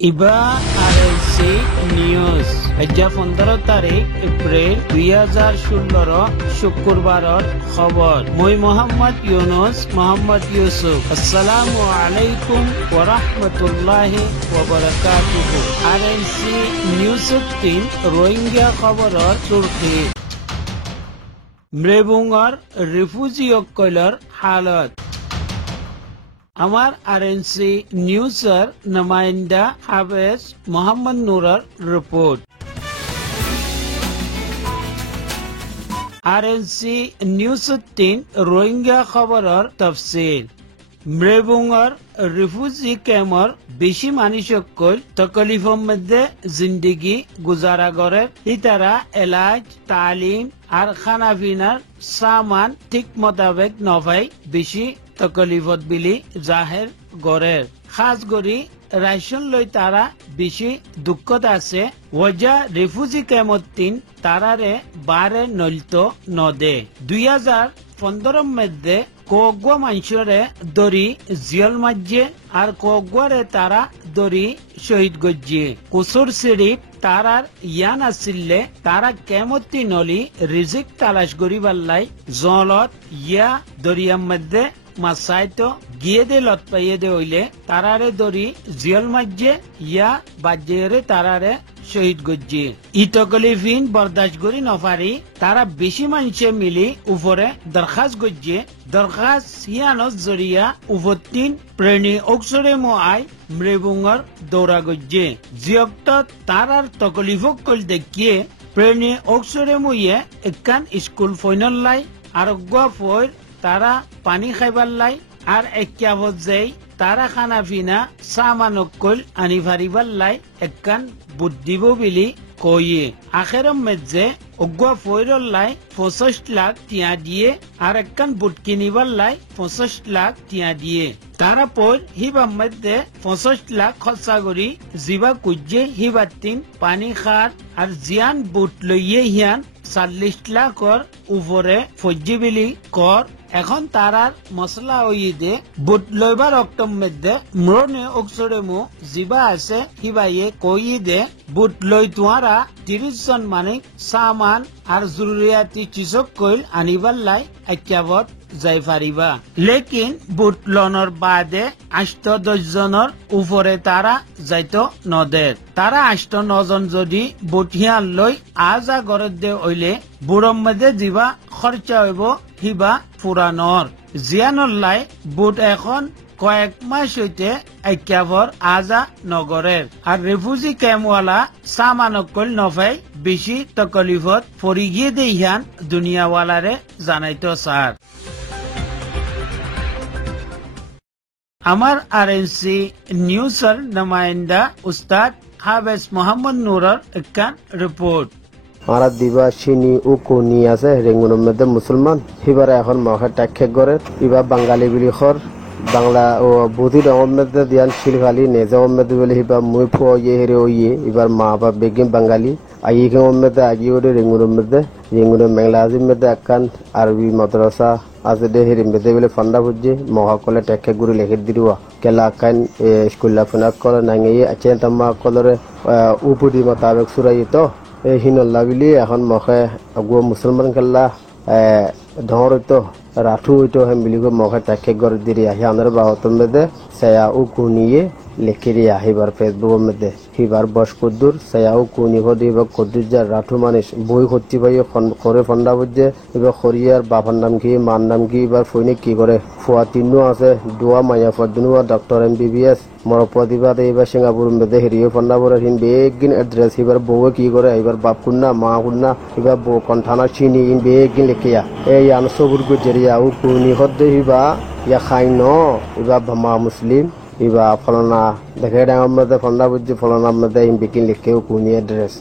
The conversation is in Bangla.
ইবা আরএলসি নিউজ আজ 15 তারিখ এপ্রিল 2016 শুক্রবারর খবর। মই মোহাম্মদ ইউনুস মোহাম্মদ ইউসুফ। আসসালামু আলাইকুম ওয়া রাহমাতুল্লাহি ওয়া বারাকাতুহু। আরএলসি নিউজ 3 রোহিঙ্গা খবরর তুর্কি মৃবুঙ্গর রিফিউজি অকলর হালত। আমার আরএনসি নিউজের নুমাইন্দা হাফেজ মোহাম্মদ নুরের রিপোর্ট। আরএনসি নিউজ 3 রোহিঙ্গা খবরের তফসিল। মৃবুঙ্গর রিফিউজি ক্যাম্পর বেশি মানুষসকল তকলিফের মধ্যে জিন্দগি গুজারা করে। ইতারা এলাজ তালিম আর খানা পিনার সামান ঠিক মোতাবেক নভাই বেশি তকলিফত বিলি জাহের গড়ের। খাস করি রাইশন লৈ তারা বেশি দুঃখত আছে। ওজা রিফিউজি ক্যাম্পত তারারে বারে নলত নদে। 2015 মধ্যে কোগুয়া মানুষরে দরি জিয়ল মাঝে আর কোগুয়ারে তারা দরি শহীদ গজ্জে। কুসুর শরীফ তারার ইয়ান আসিলে তারা কেমতি নলি রিজিক তালাশ করিবার লাই জলত ইয়া দরিয়ার মধ্যে মাসাইতো গিয়ে দে লত পাইয়ে দে হইলে তারারে দরি জিয়ল মাঝে ইয়া বাজ্যেরে তারারে শহীদ গজ্জে। ইতকলিফিন বরদাস্ত করি নফারি তারা বেশি মানুষে মিলি উপরে দরখাস্ত গজ্জে। দরখাস্ত হিয়ানত জরিয়া উপতিন প্রেণী অক্সরে মো আই মৃবুঙ্গর দৌড়া গজ্জে। জিয়ক্ত তারার তকলিফক কল দেখিয়ে প্রেণী অক্সরে মুয়ে একান স্কুল ফইনল লাই আরোগ্য ফইর তারা পানি খাইবার লাই আর একিয়া যাই তারা খানা পিনা সামানকল আনি ফারিবার লাই একান বুদ্ধিব বিলি কইয়ে। আখের মধ্যে অগুয়া ফইরর লাই 25 লাখ টিয়া দিয়ে আর একান বুট কিনিবার লাই 25 লাখ টিয়া দিয়ে। তারা পর হিবার মধ্যে 25 লাখ খরচা করি জিবা কুজে হিবার পানি খার আর জিয়ান বুট লইয়ে হিয়ান 40 লাখর উপরে ফজ্জি বিলি কর। এখন তারার মশলা ওইদে বুট লইবার রক্তম মধ্যে মরনে অক্সরে মু জিবা আছে হিবাইয়ে কই দে বুট লই তোয়ারা 30 জন মানিক সামান আর জরুরিয়াতি চিজক কইল আনিবার লাই একাবত যাই পারিবা। লেকিন বুট লনর বাদে 8-10 জনের উপরে তারা যাইতো নদের। তারা 8-9 জন যদি বুটিয়ান লই আজা গরত দে হইলে বুড়ম মধ্যে দিবা খরচা হইব হিবা পুরানর জিয়ানর লাই বুট এখন কয়েক মাস হইতে একাবর আজা নগরের। আর রিফিউজি ক্যাম্পওয়ালা সামানকল নফাই বেশি তকলিফত পরি গিয়ে দেইহান দুনিয়াওয়ালারে জানাইতো স্যার। আমার আরএনসি নিউজের নুমাইন্দা উস্তাদ হাফেজ মোহাম্মদ নুরের একখান রিপোর্ট। মারা দিবা চিনি ও কোনি আছে রেঙ্গুনের মধ্যে মুসলমান হিবার এখন মহা টাক্ষে করে ইবা বাঙালি বিলি খর বাংলা ও বুধি রঙের মধ্যে দিয়ান শিলখালি নেজামের মধ্যে বলে হিবা মুই ফুয়ে হেরে ওইয়ে এবার মা বাপ বেগিন বাঙালি আইকের মধ্যে আগিয়ে ওরে রেঙ্গুনের মধ্যে রেঙ্গুনের মেংলা আজির মধ্যে একখান আরবি মাদ্রাসা আছে দে হেরে মধ্যে বলে ফান্ডা বুঝছে মহাকলে টাক্ষে গুড়ি লেখে দিরুয়া কেলা আকান স্কুল ফোনা কলে নাঙে আছেন তাম্মা কলরে উপদি মোতাবেক সুরাই তো হিনল্লা বিলি এখন মখে আগুয়া মুসলমান খেলা ধর হইতো রাঠু হইতো হেম বিলি মখে তাকে গর দিরি আহি আনার বাহতর মধ্যে সায়া ও কুনিয়ে লেখিরি আহিবার ফেসবুকের মধ্যে হিবার বস কদ্দুর সায়া ও কুনি হদি বা কদ্দুর যা রাঠু মানুষ বই করতে পাই করে ফন্ডা বুঝছে এবার খরিয়ার বাবার নাম কি মার নাম কি এবার ফইনে কি করে ফুয়া তিনও আছে দোয়া মাইয়া ফদ্দুনু ডক্টর MBBS মরপদিবাদ এবার সিঙ্গাপুর মধ্যে হেরিয়ে ফন্ডা পরে হিন বেগিন এড্রেস এবার বউ কি করে এবার বাপ কুন্না মা কুন্না এবার বউ কণ্ঠানা চিনি ইন বেগিন লেখিয়া এই আনসবুর গুজরিয়া ও কুনি হদ্দে হিবা ইয়া খাই ন এবার মা মুসলিম ইবা ফলনা দেখে ডাঙর মধ্যে ফন্ডা বুঝছে ফলনার মধ্যে ইন বেগিন লিখে ও কুনি এড্রেস